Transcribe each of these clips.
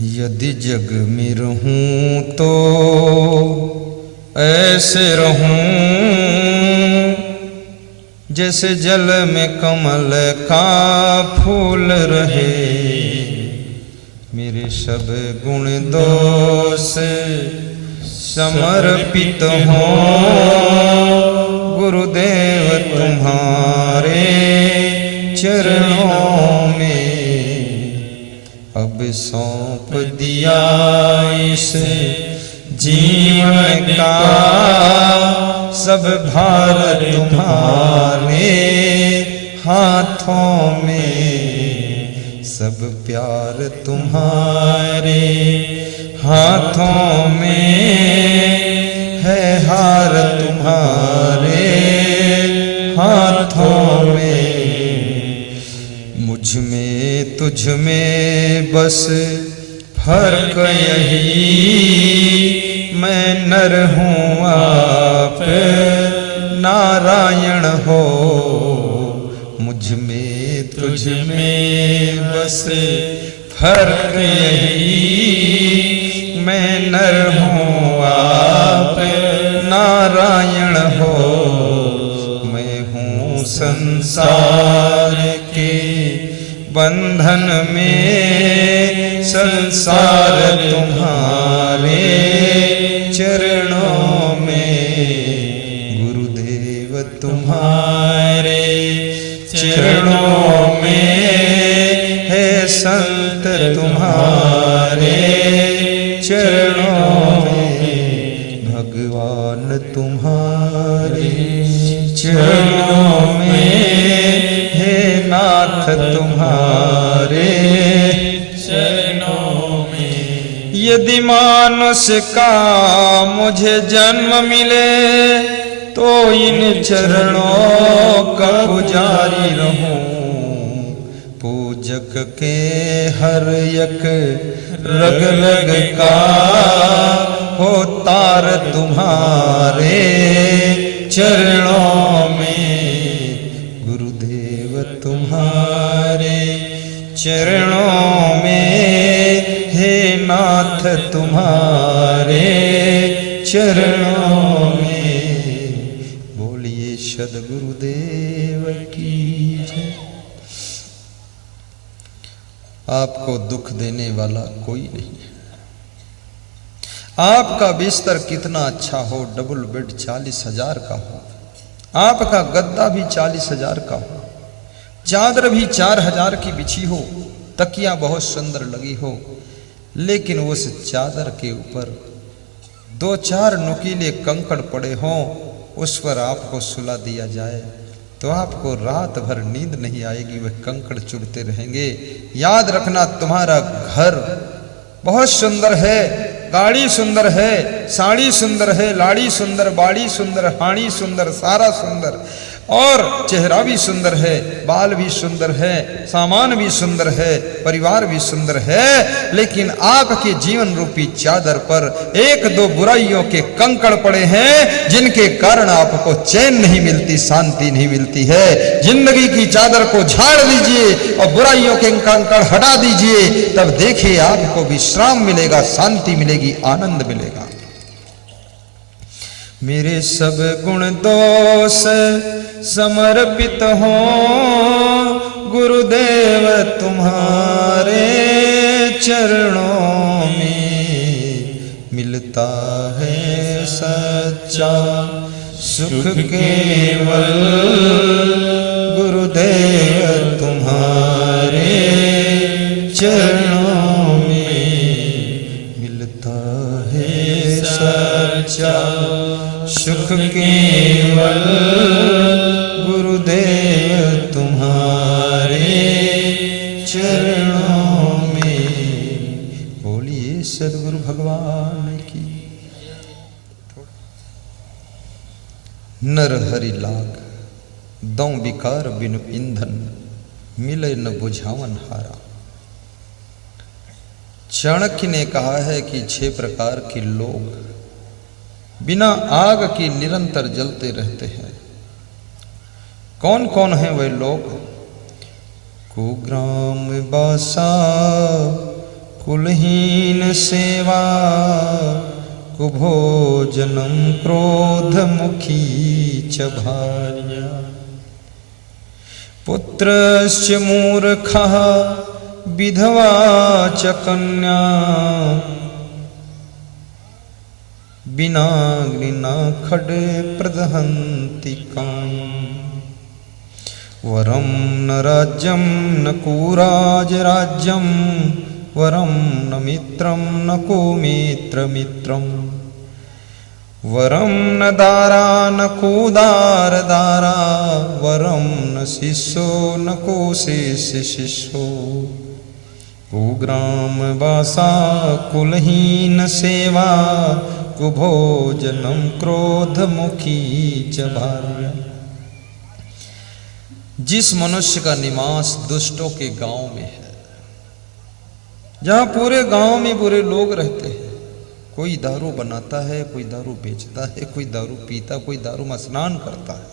यदि जग में रहूं तो ऐसे रहूं जैसे जल में कमल का फूल रहे। मेरे सब गुण दोष समर्पित हों गुरुदेव तुम्हारे चरणों में। अब सौंप दिया इस जीवन का सब भार तुम्हारे हाथों में। सब प्यार तुम्हारे हाथों में है, हार तुम्हारे हाथों में। मुझ में तुझ में बस फर्क यही, मैं नर हूँ आप नारायण हो। मुझ में तुझ में बस फर्क यही, मैं नर हूँ आप नारायण हो। मैं हूँ संसार के बंधन में, संसार तुम्हारे चरणों में। गुरुदेव तुम्हारे चरणों में है, संत तुम्हारे चरणों में। भगवान तुम्हारे चरणों में है, नाथ तुम्हारे चरणों में। यदि मानुष का मुझे जन्म मिले तो इन चरणों का पुजारी रहूं। पूजक के हर एक रग रग का हो तार तुम्हारे चरणों में। गुरुदेव तुम्हारे चरणों में हे, नाथ तुम्हारे चरणों में। बोलिए सद्गुरुदेव की जय। आपको दुख देने वाला कोई नहीं है। आपका बिस्तर कितना अच्छा हो, डबल बेड 40,000 का हो, आपका गद्दा भी 40,000 का हो, चादर भी 4,000 की बिछी हो, तकिया बहुत सुंदर लगी हो, लेकिन उस चादर के ऊपर 2-4 नुकीले कंकड़ पड़े हों, उस पर आपको सुला दिया जाए तो आपको रात भर नींद नहीं आएगी, वह कंकड़ चुभते रहेंगे। याद रखना, तुम्हारा घर बहुत सुंदर है, गाड़ी सुंदर है, साड़ी सुंदर है, लाड़ी सुंदर, बाड़ी सुंदर, हाड़ी सुंदर, सारा सुंदर, और चेहरा भी सुंदर है, बाल भी सुंदर है, सामान भी सुंदर है, परिवार भी सुंदर है, लेकिन आपके जीवन रूपी चादर पर 1-2 बुराइयों के कंकड़ पड़े हैं, जिनके कारण आपको चैन नहीं मिलती, शांति नहीं मिलती है। जिंदगी की चादर को झाड़ दीजिए और बुराइयों के कंकड़ हटा दीजिए, तब देखिए आपको विश्राम मिलेगा, शांति मिलेगी, आनंद मिलेगा। मेरे सब गुण दोष समर्पित हों गुरुदेव तुम्हारे चरणों में। मिलता है सच्चा सुख केवल गुरुदेव तुम्हारे चरणों में। मिलता है सच्चा सुख केवल गुरुदेव तुम्हारे चरणों में। बोलिए सद्गुरु भगवान की। नर हरि लाग दौ विकार बिनु ईंधन, मिले न बुझावन हारा। चाणक्य ने कहा है कि 6 प्रकार के लोग बिना आग की निरंतर जलते रहते हैं। कौन कौन है वे लोग? कुग्राम बासा कुलहीन सेवा कुभोजनम क्रोधमुखी च भार्या पुत्रश्च मूर्खः विधवा च कन्या बिनाग्निना खड्गे प्रदहन्ति काम् वरं न राज्यं न कुराजराज्यं वरं न मित्रं न कुमित्रमित्रं वरं न दारा न कुदारदारा वरं न शिष्यो न कुशिष्य शिष्यो कुग्रामवासा कुलहीन सेवा कुभोजनम क्रोधमुखी च भार्या। जिस मनुष्य का निवास दुष्टों के गांव में है, जहां पूरे गांव में बुरे लोग रहते हैं, कोई दारू बनाता है, कोई दारू बेचता है, कोई दारू पीता, कोई दारू में स्नान करता है,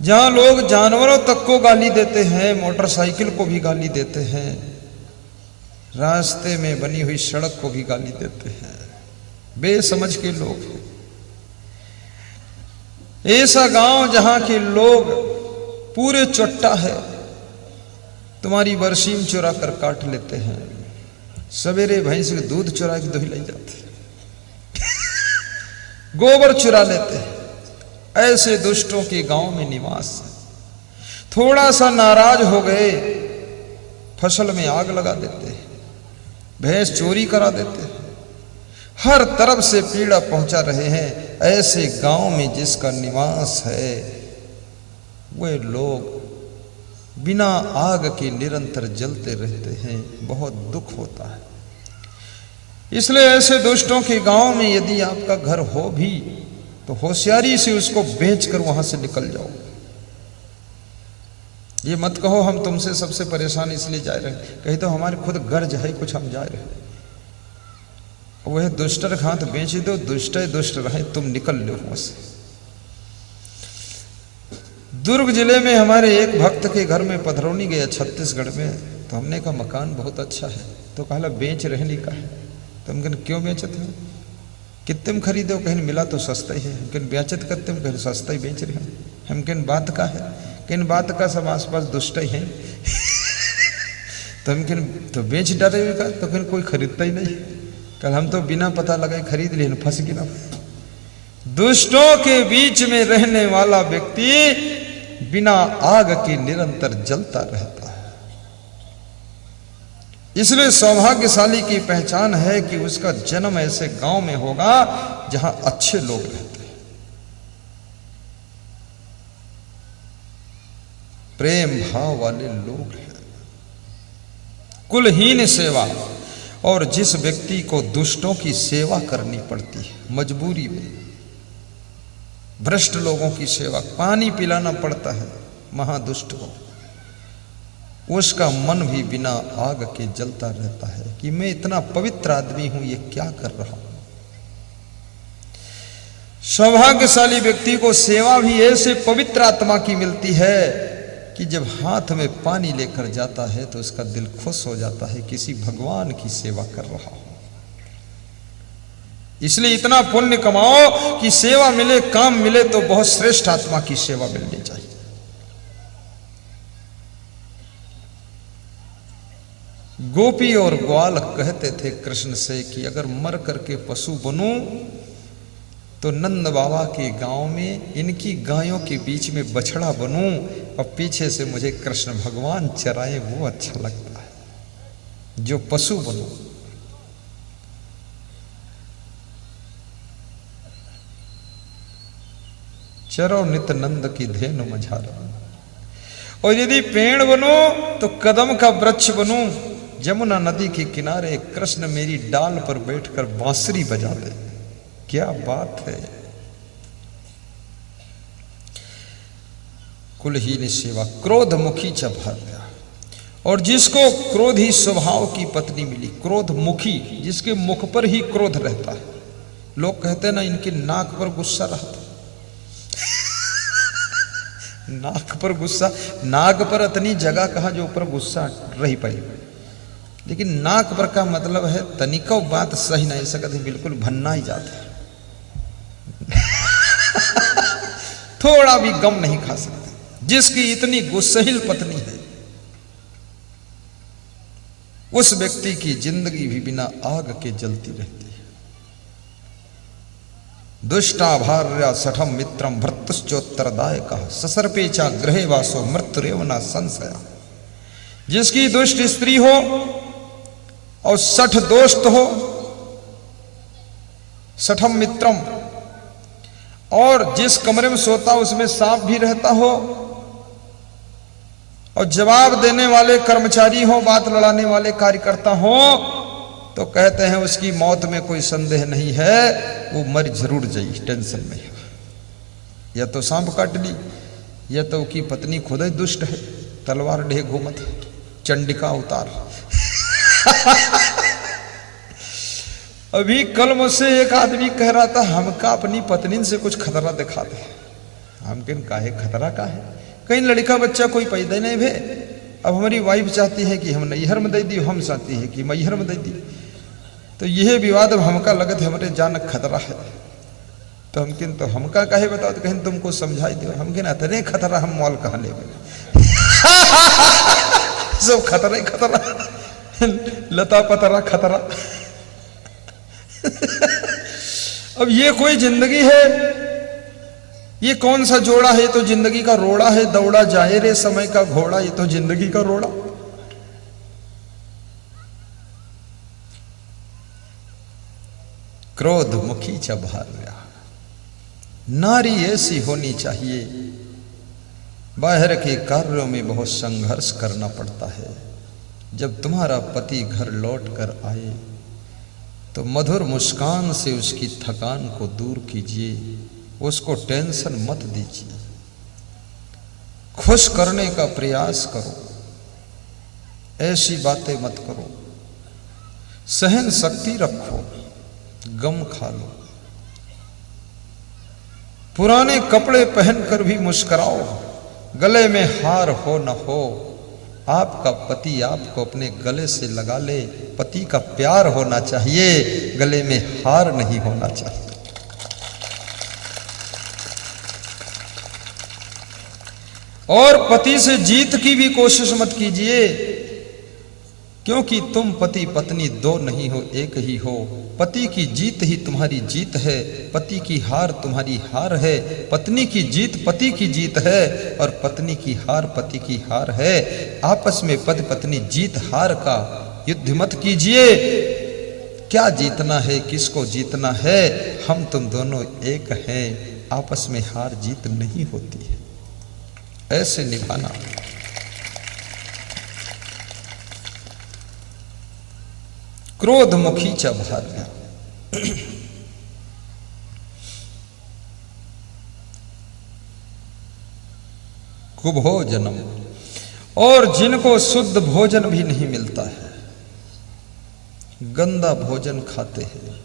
जहां लोग जानवरों तक को गाली देते हैं, मोटरसाइकिल को भी गाली देते हैं, रास्ते में बनी हुई सड़क को भी गाली देते हैं, बेसमझ के लोग हैं। ऐसा गांव जहां के लोग पूरे चट्टा है, तुम्हारी बरसीम चुरा कर काट लेते हैं, सवेरे भैंस के दूध चुरा के दोही ले जाते हैं, गोबर चुरा लेते हैं। ऐसे दुष्टों के गांव में निवास है। थोड़ा सा नाराज हो गए, फसल में आग लगा देते हैं, भैंस चोरी करा देते हैं, हर तरफ से पीड़ा पहुंचा रहे हैं। ऐसे गांव में जिसका निवास है, वे लोग बिना आग के निरंतर जलते रहते हैं, बहुत दुख होता है। इसलिए ऐसे दुष्टों के गांव में यदि आपका घर हो भी तो होशियारी से उसको बेचकर वहां से निकल जाओ। ये मत कहो हम तुमसे सबसे परेशान इसलिए जा रहे हैं, कहीं तो हमारे खुद गर्ज है कुछ हम जा रहे हैं। वह दुष्टर खां तो बेच दो, दुष्ट दुष्ट रहे, तुम निकल लो वहां से। दुर्ग जिले में हमारे एक भक्त के घर में पधरौनी गया छत्तीसगढ़ में, तो हमने कहा मकान बहुत अच्छा है, तो कहला बेच रहने का है। तो हम कहने क्यों बेचते हैं, कितने में खरीदो, कहीं मिला तो सस्ता ही है, हम कहीं बेचत करते हम कहीं सस्ता ही बेच रहे हैं, हम कहीं बात का है, कहीं बात का सब आस पास दुष्ट ही है। तो हम कहीं तो बेच डाले का, तो कहीं कोई खरीदता ही नहीं। कल हम तो बिना पता लगाए खरीद लिए, फंस गिरा। दुष्टों के बीच में रहने वाला व्यक्ति बिना आग के निरंतर जलता रहता है। इसलिए सौभाग्यशाली की पहचान है कि उसका जन्म ऐसे गांव में होगा जहां अच्छे लोग रहते हैं, प्रेम भाव वाले लोग हैं। कुलहीन सेवा, और जिस व्यक्ति को दुष्टों की सेवा करनी पड़ती है मजबूरी में, भ्रष्ट लोगों की सेवा, पानी पिलाना पड़ता है महादुष्ट को, उसका मन भी बिना आग के जलता रहता है कि मैं इतना पवित्र आदमी हूं, ये क्या कर रहा हूं। सौभाग्यशाली व्यक्ति को सेवा भी ऐसे पवित्र आत्मा की मिलती है कि जब हाथ में पानी लेकर जाता है तो उसका दिल खुश हो जाता है, किसी भगवान की सेवा कर रहा हूं। इसलिए इतना पुण्य कमाओ कि सेवा मिले, काम मिले, तो बहुत श्रेष्ठ आत्मा की सेवा मिलनी चाहिए। गोपी और ग्वाल कहते थे कृष्ण से कि अगर मर करके पशु बनूं तो नंद बाबा के गांव में इनकी गायों के बीच में बछड़ा बनूं और पीछे से मुझे कृष्ण भगवान चराए, वो अच्छा लगता है जो पशु बनूं। चरो नित नंद की धेनु मझारो, और यदि पेड़ बनो तो कदम का वृक्ष बनूं, जमुना नदी के किनारे कृष्ण मेरी डाल पर बैठकर बांसुरी बजा दे। क्या बात है। कुलहीन सेवा, क्रोधमुखी च भार्या, और जिसको क्रोधी स्वभाव की पत्नी मिली, क्रोधमुखी, जिसके मुख पर ही क्रोध रहता है। लोग कहते हैं ना इनके नाक पर गुस्सा रहता, नाक पर गुस्सा, नाक पर इतनी जगह कहा जो ऊपर गुस्सा रही पाई। लेकिन नाक पर का मतलब है तनिको बात सही नहीं सकती, बिल्कुल भन्ना ही जाते थोड़ा भी गम नहीं खा सकते। जिसकी इतनी गुस्सैल पत्नी है उस व्यक्ति की जिंदगी भी बिना आग के जलती रहती है। दुष्टा भार्या सठम मित्रम भर्तश्चोत्तरदायक ससर्पेचा गृहे वासो मृत्युरेव न संशया। जिसकी दुष्ट स्त्री हो और सठ दोस्त हो, सठम मित्रम, और जिस कमरे में सोता उसमें सांप भी रहता हो, और जवाब देने वाले कर्मचारी हो, बात लड़ाने वाले कार्यकर्ता हो, तो कहते हैं उसकी मौत में कोई संदेह नहीं है, वो मर जरूर जाई, टेंशन में। या तो सांप काट ली, या तो उसकी पत्नी खुद ही दुष्ट है, तलवार ढे घूमत है, चंडिका अवतार। अभी कल मुझसे एक आदमी कह रहा था हमका अपनी पत्नी से कुछ खतरा दिखा दे। हम किन काहे खतरा का है, कहीं लड़का बच्चा कोई पैदा नहीं भे। अब हमारी वाइफ चाहती है कि हम नैहर में दे दी, हम चाहती है कि मैहर में दे दी, तो यह विवाद अब हमका लगत है हमारे जान खतरा है। तो हम किन तो हमका काहे बताओ, तो कहीं तुमको समझाई दो। हम किन अतने खतरा हम मॉल कहाँ ले सब खतरा ही खतरा, लता पतरा खतरा। अब ये कोई जिंदगी है, ये कौन सा जोड़ा है? ये तो जिंदगी का रोड़ा है, दौड़ा जाए रे समय का घोड़ा, ये तो जिंदगी का रोड़ा। क्रोध मुखी च भार्या, नारी ऐसी होनी चाहिए। बाहर के कार्यों में बहुत संघर्ष करना पड़ता है। जब तुम्हारा पति घर लौट कर आए तो मधुर मुस्कान से उसकी थकान को दूर कीजिए, उसको टेंशन मत दीजिए, खुश करने का प्रयास करो, ऐसी बातें मत करो। सहन शक्ति रखो, गम खा लो, पुराने कपड़े पहनकर भी मुस्कुराओ, गले में हार हो न हो, आपका पति आपको अपने गले से लगा ले। पति का प्यार होना चाहिए, गले में हार नहीं होना चाहिए। और पति से जीत की भी कोशिश मत कीजिए, क्योंकि तुम पति पत्नी दो नहीं हो, एक ही हो। पति की जीत ही तुम्हारी जीत है, पति की हार तुम्हारी हार है। पत्नी की जीत पति की जीत है, और पत्नी की हार पति की हार है। आपस में पति पत्नी जीत हार का युद्ध मत कीजिए। क्या जीतना है, किसको जीतना है? हम तुम दोनों एक हैं, आपस में हार जीत नहीं होती है, ऐसे निभाना। क्रोध मुखी च भार्या, कुभोजनम, और जिनको शुद्ध भोजन भी नहीं मिलता है, गंदा भोजन खाते हैं,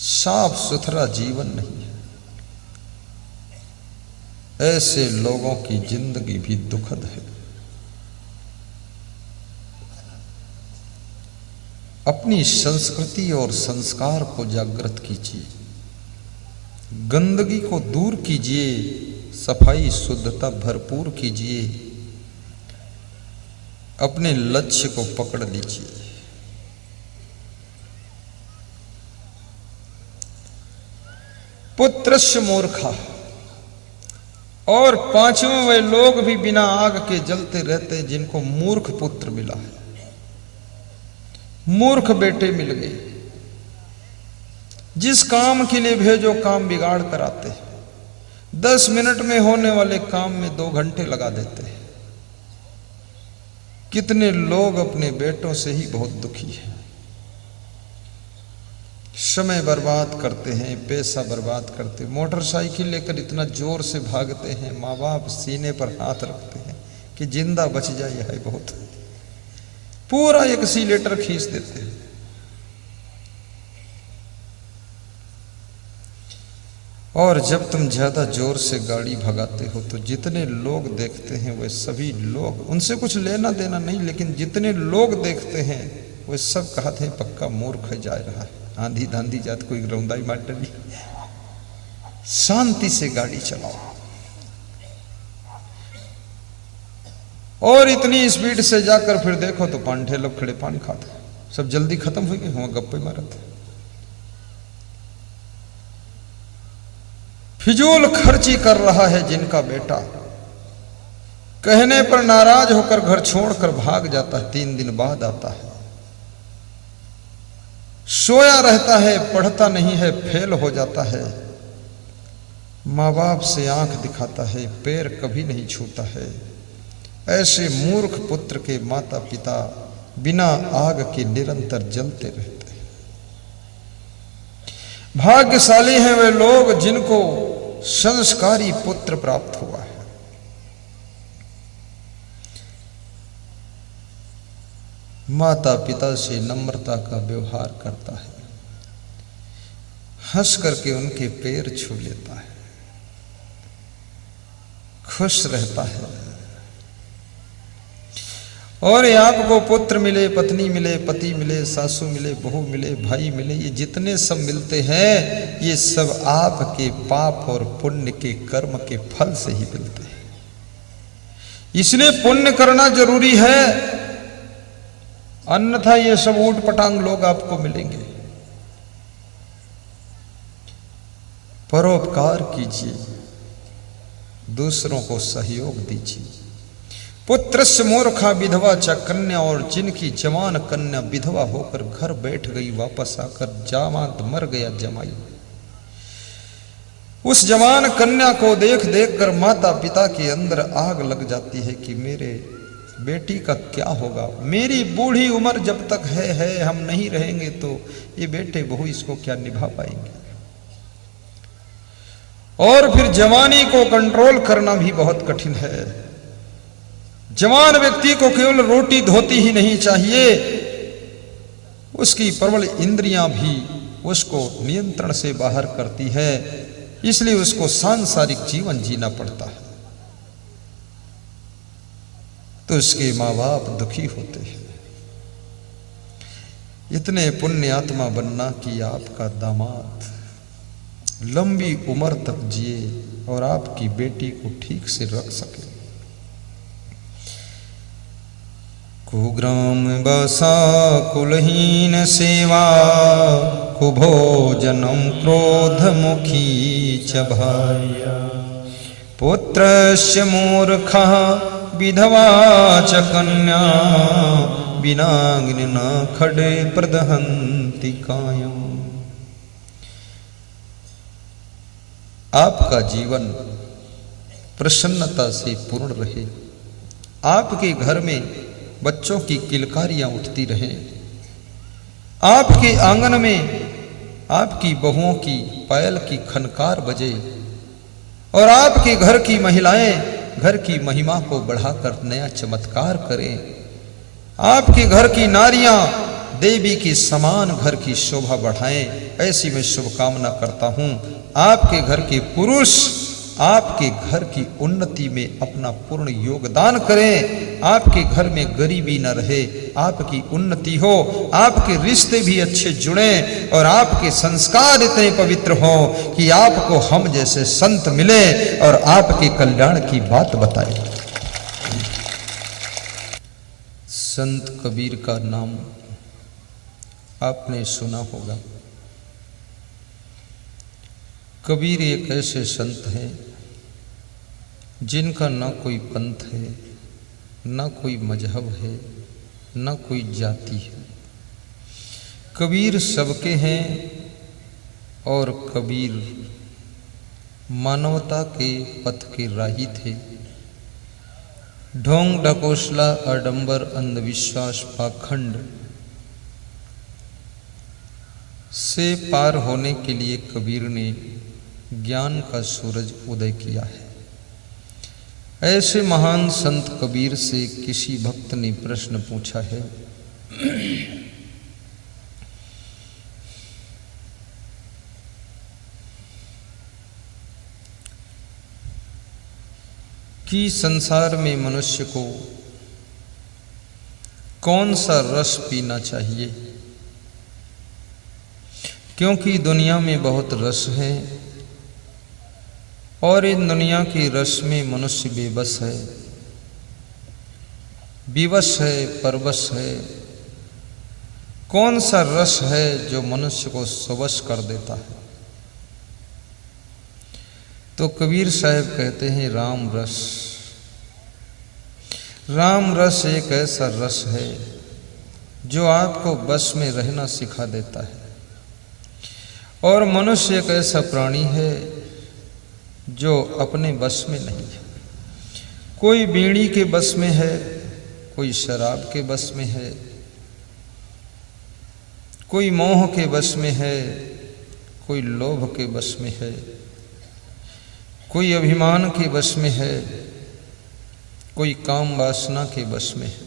साफ सुथरा जीवन नहीं है, ऐसे लोगों की जिंदगी भी दुखद है। अपनी संस्कृति और संस्कार को जागृत कीजिए, गंदगी को दूर कीजिए, सफाई शुद्धता भरपूर कीजिए, अपने लक्ष्य को पकड़ लीजिए। पुत्रस्य मूर्खा, और पांचवें वे लोग भी बिना आग के जलते रहते जिनको मूर्ख पुत्र मिला है, मूर्ख बेटे मिल गए। जिस काम के लिए भेजो काम बिगाड़ कर आते हैं, 10 मिनट में होने वाले काम में 2 घंटे लगा देते हैं। कितने लोग अपने बेटों से ही बहुत दुखी हैं, समय बर्बाद करते हैं, पैसा बर्बाद करते हैं, मोटरसाइकिल लेकर इतना जोर से भागते हैं, माँ बाप सीने पर हाथ रखते हैं कि जिंदा बच जाए है बहुत, पूरा एक्सीलेटर खींच देते हैं। और जब तुम ज्यादा जोर से गाड़ी भगाते हो तो जितने लोग देखते हैं वे सभी लोग, उनसे कुछ लेना देना नहीं, लेकिन जितने लोग देखते हैं वे सब कहते हैं पक्का मूर्ख जा रहा है, आंधी धांधी जात कोई रौंदाई मार डली। शांति से गाड़ी चलाओ। और इतनी स्पीड से जाकर फिर देखो तो 5 लोग खड़े पानी खाते, सब जल्दी खत्म हो गए, वहां गप्पे मारते। फिजूल खर्ची कर रहा है जिनका बेटा, कहने पर नाराज होकर घर छोड़कर भाग जाता है, 3 दिन बाद आता है। सोया रहता है, पढ़ता नहीं है, फेल हो जाता है। माँ बाप से आंख दिखाता है, पैर कभी नहीं छूता है। ऐसे मूर्ख पुत्र के माता पिता बिना आग के निरंतर जलते रहते हैं। भाग्यशाली हैं वे लोग जिनको संस्कारी पुत्र प्राप्त हुआ है। माता पिता से नम्रता का व्यवहार करता है, हंस करके उनके पैर छू लेता है, खुश रहता है। और आपको पुत्र मिले, पत्नी मिले, पति मिले, सासू मिले, बहू मिले, भाई मिले, ये जितने सब मिलते हैं ये सब आपके पाप और पुण्य के कर्म के फल से ही मिलते हैं। इसलिए पुण्य करना जरूरी है, अन्यथा ये सब ऊट पटांग लोग आपको मिलेंगे। परोपकार कीजिए, दूसरों को सहयोग दीजिए। पुत्रस्य मूर्खा विधवा च कन्या, और जिनकी जवान कन्या विधवा होकर घर बैठ गई, वापस आकर जामात मर गया जमाई, उस जवान कन्या को देख देख कर माता पिता के अंदर आग लग जाती है कि मेरे बेटी का क्या होगा, मेरी बूढ़ी उम्र जब तक है हम नहीं रहेंगे तो ये बेटे बहू इसको क्या निभा पाएंगे। और फिर जवानी को कंट्रोल करना भी बहुत कठिन है। जवान व्यक्ति को केवल रोटी धोती ही नहीं चाहिए, उसकी प्रबल इंद्रियां भी उसको नियंत्रण से बाहर करती है, इसलिए उसको सांसारिक जीवन जीना पड़ता है। तो उसके माँ बाप दुखी होते हैं। इतने पुण्य आत्मा बनना कि आपका दामाद लंबी उम्र तक जिए और आपकी बेटी को ठीक से रख सके। कुग्राम बसा कुलहीन सेवा, कुभोजनम क्रोध मुखी च भार्या, पुत्रस्य मूर्खः विधवा च कन्या, विनाग्नि न खडे प्रदहन्ति कायम्। आपका जीवन प्रसन्नता से पूर्ण रहे, आपके घर में बच्चों की किलकारियां उठती रहें, आपके आंगन में आपकी बहुओं की पायल की खनकार बजे, और आपके घर की महिलाएं घर की महिमा को बढ़ाकर नया चमत्कार करें। आपके घर की नारियां देवी के समान घर की शोभा बढ़ाएं, ऐसी मैं शुभकामना करता हूं। आपके घर के पुरुष आपके घर की उन्नति में अपना पूर्ण योगदान करें, आपके घर में गरीबी न रहे, आपकी उन्नति हो, आपके रिश्ते भी अच्छे जुड़े और आपके संस्कार इतने पवित्र हो कि आपको हम जैसे संत मिले और आपके कल्याण की बात बताए। संत कबीर का नाम आपने सुना होगा। कबीर एक ऐसे संत हैं जिनका न कोई पंथ है, न कोई मजहब है, न कोई जाति है। कबीर सबके हैं और कबीर मानवता के पथ के राही थे। ढोंग ढकोसला, आडंबर, अंधविश्वास, पाखंड से पार होने के लिए कबीर ने ज्ञान का सूरज उदय किया है। ऐसे महान संत कबीर से किसी भक्त ने प्रश्न पूछा है, कि संसार में मनुष्य को कौन सा रस पीना चाहिए, क्योंकि दुनिया में बहुत रस है और इन दुनिया की रस में मनुष्य बेबस है, विवश है, परवश है। कौन सा रस है जो मनुष्य को स्वश कर देता है? तो कबीर साहब कहते हैं राम रस। राम रस एक ऐसा रस है जो आपको बस में रहना सिखा देता है। और मनुष्य एक ऐसा प्राणी है जो अपने बस में नहीं है। कोई बीड़ी के बस में है, कोई शराब के बस में है, कोई मोह के बस में है, कोई लोभ के बस में है, कोई अभिमान के बस में है, कोई काम वासना के बस में है।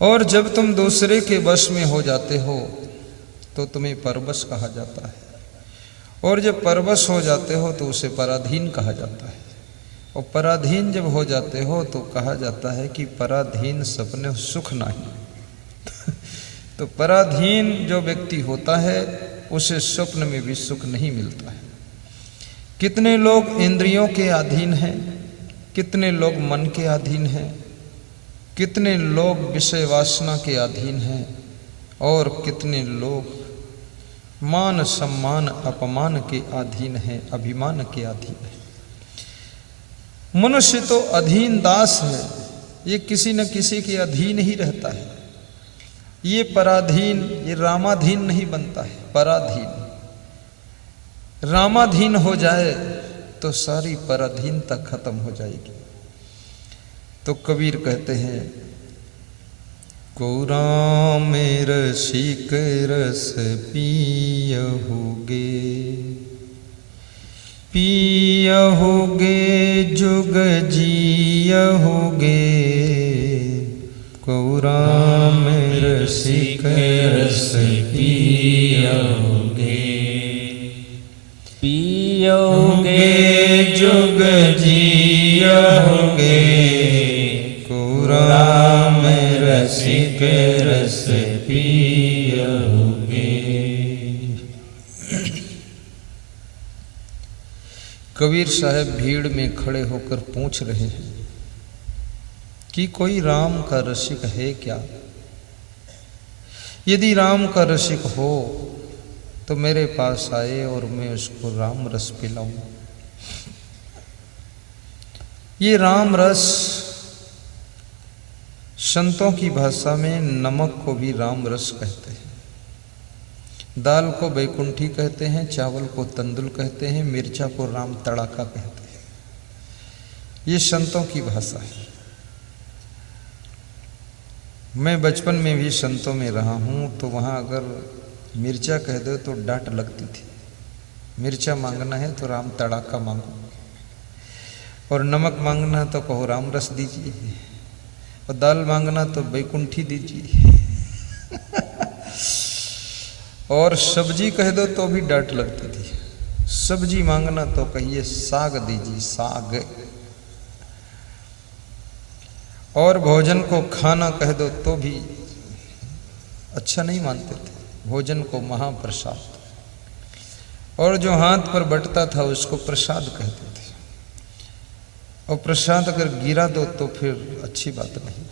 और जब तुम दूसरे के बस में हो जाते हो तो तुम्हें परवश कहा जाता है, और जब परवश हो जाते हो तो उसे पराधीन कहा जाता है। और पराधीन जब हो जाते हो तो कहा जाता है कि पराधीन सपने सुख नहीं। तो पराधीन जो व्यक्ति होता है उसे स्वप्न में भी सुख नहीं मिलता है। कितने लोग इंद्रियों के अधीन हैं, कितने लोग मन के अधीन हैं, कितने लोग विषय वासना के अधीन हैं, और कितने लोग मान सम्मान अपमान के अधीन हैं, अभिमान के अधीन हैं। मनुष्य तो अधीन दास है, ये किसी न किसी के अधीन ही रहता है। ये पराधीन, ये रामाधीन नहीं बनता है, पराधीन। रामाधीन हो जाए तो सारी पराधीनता खत्म हो जाएगी। तो कबीर कहते हैं को राम रसिक रस पियहुगे, पियहुगे जुग जियहुगे। को राम रसिक रस पियहुगे, पियहुगे जुग जियहुगे। को राम रसिक रस पियहुगे। कबीर साहब भीड़ में खड़े होकर पूछ रहे हैं कि कोई राम का रसिक है क्या? यदि राम का रसिक हो तो मेरे पास आए और मैं उसको राम रस पिलाऊं। ये राम रस संतों की भाषा में नमक को भी राम रस कहते हैं, दाल को बैकुंठी कहते हैं, चावल को तंदुल कहते हैं, मिर्चा को राम तड़ाका कहते हैं। ये संतों की भाषा है। मैं बचपन में भी संतों में रहा हूँ, तो वहाँ अगर मिर्चा कह दो तो डांट लगती थी। मिर्चा मांगना है तो राम तड़ाका मांगो, और नमक मांगना है तो कहो राम रस दीजिए, और दाल मांगना तो बैकुंठी दीजिए, और सब्जी कह दो तो भी डांट लगती थी। सब्जी मांगना तो कहिए साग दीजिए, साग। और भोजन को खाना कह दो तो भी अच्छा नहीं मानते थे। भोजन को महाप्रसाद, और जो हाथ पर बटता था उसको प्रसाद कहते थे। और प्रसाद अगर गिरा दो तो फिर अच्छी बात नहीं।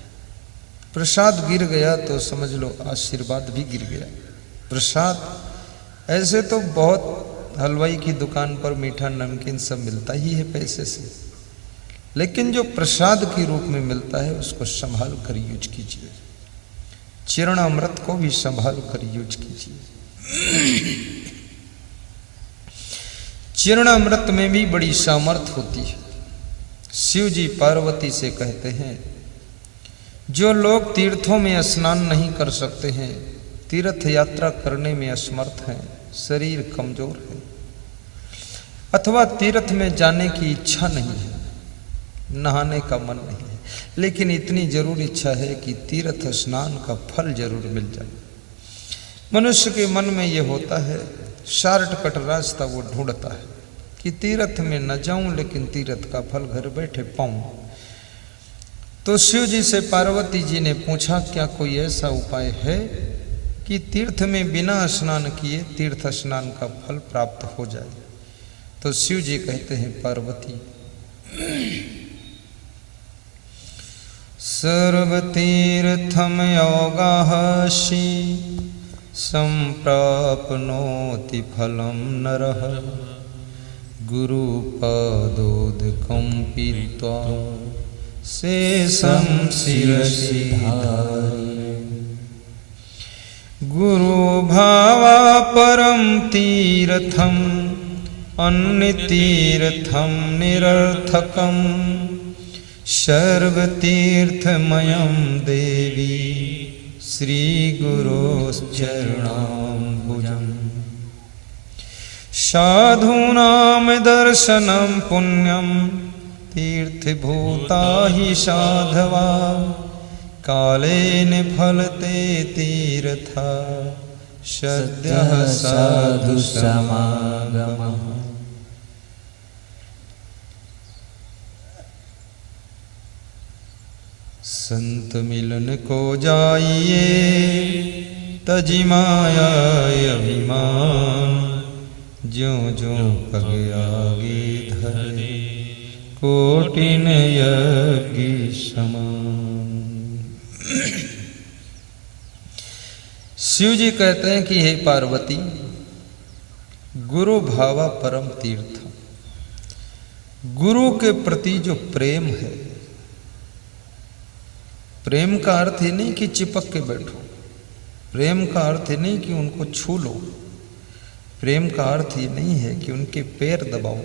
प्रसाद गिर गया तो समझ लो आशीर्वाद भी गिर गया। प्रसाद ऐसे तो बहुत हलवाई की दुकान पर मीठा नमकीन सब मिलता ही है पैसे से, लेकिन जो प्रसाद के रूप में मिलता है उसको संभाल कर यूज कीजिए। चरण अमृत को भी संभाल कर यूज कीजिए। चरण अमृत में भी बड़ी सामर्थ होती है। शिव जी पार्वती से कहते हैं, जो लोग तीर्थों में स्नान नहीं कर सकते हैं, तीर्थ यात्रा करने में असमर्थ हैं, शरीर कमजोर है, अथवा तीर्थ में जाने की इच्छा नहीं है, नहाने का मन नहीं है, लेकिन इतनी जरूर इच्छा है कि तीर्थ स्नान का फल जरूर मिल जाए। मनुष्य के मन में ये होता है, शॉर्टकट रास्ता वो ढूंढता है कि तीर्थ में न जाऊं लेकिन तीर्थ का फल घर बैठे पाऊं। तो शिव जी से पार्वती जी ने पूछा क्या कोई ऐसा उपाय है कि तीर्थ में बिना स्नान किए तीर्थ स्नान का फल प्राप्त हो जाए। तो शिव जी कहते हैं पार्वती सर्वतीर्थम योगाहसि संप्राप्नोति फलम नरः गुरुपादोदकं पीत्वा शेषं शिरसि धारयेत्। गुरुभावा परं तीर्थम अन्यतीर्थम निरर्थकम सर्वतीर्थमयं देवी श्रीगुरोश्चरणाम्बुजम्। साधूनां दर्शनं पुण्यं तीर्थभूता हि साधवा कालेन फलते तीर्था सद्यः साधु समागमः। संत मिलन को जाइए तजी माया अभिमान ज्यों ज्यों पग आगे धरे कोटिन यज्ञ समान। शिव जी कहते हैं कि हे पार्वती गुरु भावा परम तीर्थ, गुरु के प्रति जो प्रेम है, प्रेम का अर्थ ही नहीं कि चिपक के बैठो, प्रेम का अर्थ ही नहीं कि उनको छू लो, प्रेम का अर्थ ये नहीं है कि उनके पैर दबाओ,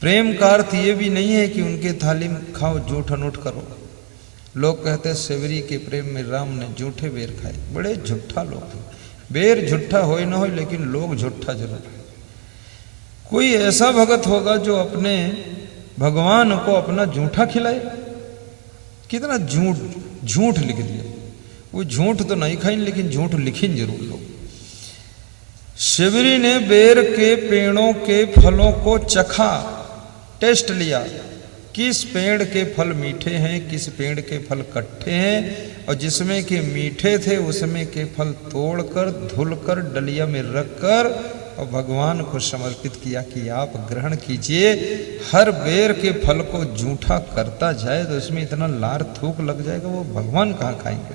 प्रेम का अर्थ ये भी नहीं है कि उनके थाली में खाओ जूठ अनूठ करो। लोग कहते हैं सेवरी के प्रेम में राम ने जूठे बेर खाए, बड़े झूठा लोग हैं। बेर झूठा हो न हो लेकिन लोग झूठा जरूर है। कोई ऐसा भगत होगा जो अपने भगवान को अपना जूठा खिलाए? कितना झूठ झूठ लिख दिया। वो झूठ तो नहीं खाइन लेकिन झूठ लिखिन जरूर लोग। शिवरी ने बेर के पेड़ों के फलों को चखा, टेस्ट लिया, किस पेड़ के फल मीठे हैं, किस पेड़ के फल खट्टे हैं, और जिसमें के मीठे थे उसमें के फल तोड़कर धुलकर डलिया में रखकर और भगवान को समर्पित किया कि आप ग्रहण कीजिए। हर बेर के फल को जूठा करता जाए तो इसमें इतना लार थूक लग जाएगा, वो भगवान कहाँ खाएंगे?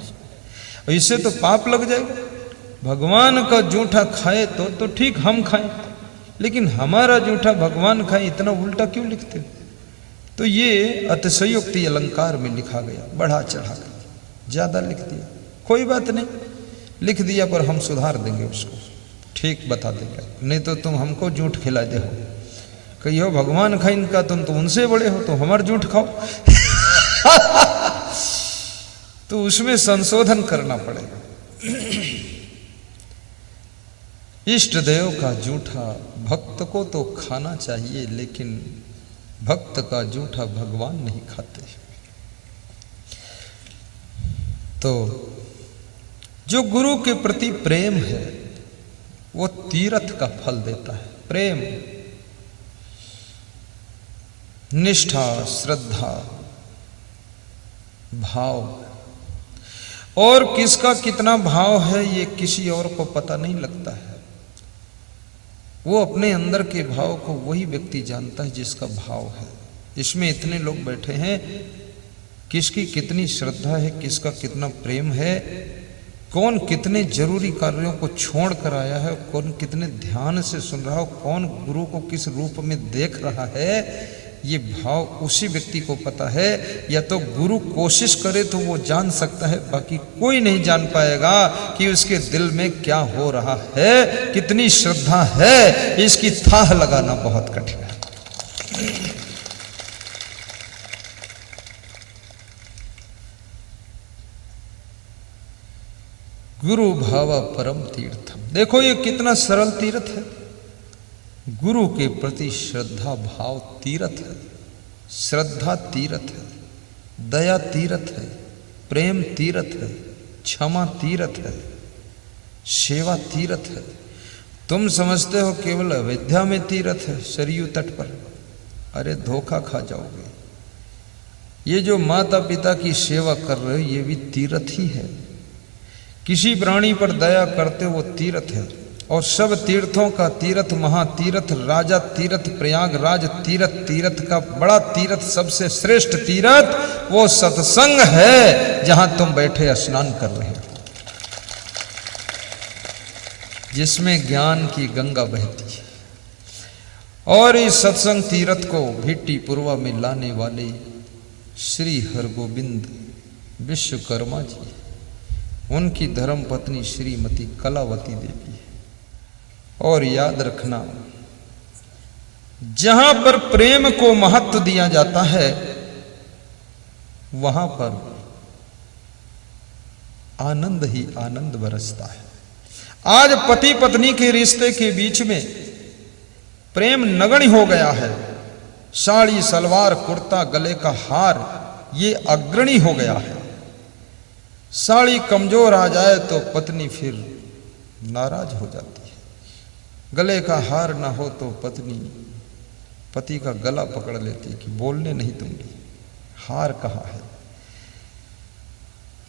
और इससे तो पाप लग जाएगा। भगवान का जूठा खाए तो ठीक हम खाएं, लेकिन हमारा जूठा भगवान खाए, इतना उल्टा क्यों लिखते? तो ये अतिशयोक्ति अलंकार में लिखा गया, बढ़ा चढ़ा कर ज्यादा लिख दिया। कोई बात नहीं, लिख दिया पर हम सुधार देंगे उसको, ठीक बता देंगे। नहीं तो तुम हमको जूठ खिला दे हो, कहियो भगवान खाइन का तुम तो उनसे बड़े हो तो हमार जूठ खाओ। तो उसमें संशोधन करना पड़ेगा। इष्ट देव का जूठा भक्त को तो खाना चाहिए, लेकिन भक्त का जूठा भगवान नहीं खाते। तो जो गुरु के प्रति प्रेम है वो तीर्थ का फल देता है। प्रेम, निष्ठा, श्रद्धा, भाव, और किसका कितना भाव है ये किसी और को पता नहीं लगता है। वो अपने अंदर के भाव को वही व्यक्ति जानता है जिसका भाव है। इसमें इतने लोग बैठे हैं, किसकी कितनी श्रद्धा है, किसका कितना प्रेम है, कौन कितने जरूरी कार्यों को छोड़ कर आया है, कौन कितने ध्यान से सुन रहा हो, कौन गुरु को किस रूप में देख रहा है, ये भाव उसी व्यक्ति को पता है। या तो गुरु कोशिश करे तो वो जान सकता है, बाकी कोई नहीं जान पाएगा कि उसके दिल में क्या हो रहा है, कितनी श्रद्धा है, इसकी थाह लगाना बहुत कठिन है। गुरु भावा परम तीर्थम। देखो ये कितना सरल तीर्थ है। गुरु के प्रति श्रद्धा भाव तीर्थ है, श्रद्धा तीर्थ है, दया तीर्थ है, प्रेम तीर्थ है, क्षमा तीर्थ है, सेवा तीर्थ है। तुम समझते हो केवल अयोध्या में तीर्थ है, सरयू तट पर। अरे धोखा खा जाओगे। ये जो माता पिता की सेवा कर रहे हो ये भी तीर्थ ही है। किसी प्राणी पर दया करते वो तीर्थ है। और सब तीर्थों का तीर्थ, महातीर्थ, राजा तीर्थ, प्रयागराज तीर्थ, तीर्थ का बड़ा तीर्थ, सबसे श्रेष्ठ तीर्थ वो सत्संग है, जहां तुम बैठे स्नान कर रहे हो, जिसमें ज्ञान की गंगा बहती है। और इस सत्संग तीर्थ को भिट्टी पूर्वा में लाने वाले श्री हरगोविंद विश्वकर्मा जी, उनकी धर्म पत्नी श्रीमती कलावती देवी है। और याद रखना, जहां पर प्रेम को महत्व दिया जाता है वहां पर आनंद ही आनंद बरसता है। आज पति पत्नी के रिश्ते के बीच में प्रेम नगण्य हो गया है। साड़ी, सलवार, कुर्ता, गले का हार ये अग्रणी हो गया है। साड़ी कमजोर आ जाए तो पत्नी फिर नाराज हो जाती है। गले का हार ना हो तो पत्नी पति का गला पकड़ लेती कि बोलने नहीं दूंगी, हार कहाँ है।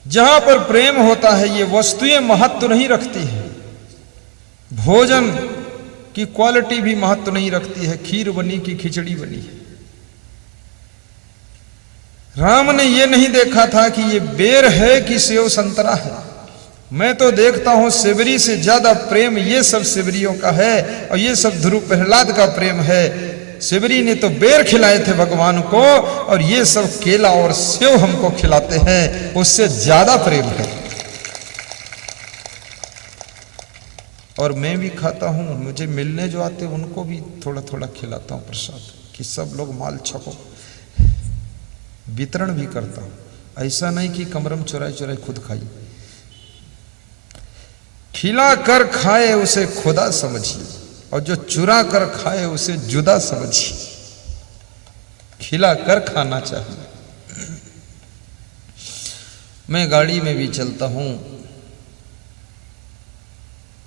जहां पर प्रेम होता है ये वस्तुएं महत्व नहीं रखती हैं। भोजन की क्वालिटी भी महत्व नहीं रखती है, खीर बनी की खिचड़ी बनी है। राम ने यह नहीं देखा था कि ये बेर है कि सेव संतरा है। मैं तो देखता हूं सेवरी से ज्यादा प्रेम ये सब सेवरियों का है, और ये सब ध्रुव प्रहलाद का प्रेम है। सेवरी ने तो बेर खिलाए थे भगवान को, और ये सब केला और सेव हमको खिलाते हैं, उससे ज्यादा प्रेम है। और मैं भी खाता हूं, मुझे मिलने जो आते उनको भी थोड़ा थोड़ा खिलाता हूं प्रसाद, कि सब लोग माल छको। वितरण भी करता हूं, ऐसा नहीं कि कमरम चुराए चुराए खुद खाई। खिला कर खाए उसे खुदा समझिए, और जो चुरा कर खाए उसे जुदा समझिए। खिला कर खाना चाहिए। मैं गाड़ी में भी चलता हूं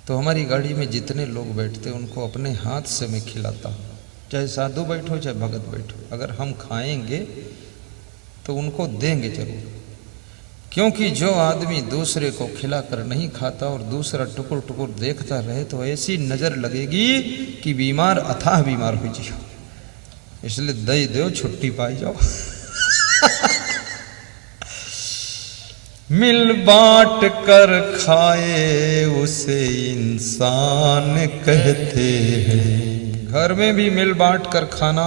तो हमारी गाड़ी में जितने लोग बैठते हैं उनको अपने हाथ से मैं खिलाता हूं। चाहे साधु बैठो चाहे भगत बैठो, अगर हम खाएंगे तो उनको देंगे जरूर। क्योंकि जो आदमी दूसरे को खिलाकर नहीं खाता और दूसरा टुकुर टुकुर देखता रहे तो ऐसी नजर लगेगी कि बीमार अथाह बीमार हो जियो। इसलिए दई दो, छुट्टी पाई जाओ। मिल बांट कर खाए उसे इंसान कहते हैं। घर में भी मिल बांट कर खाना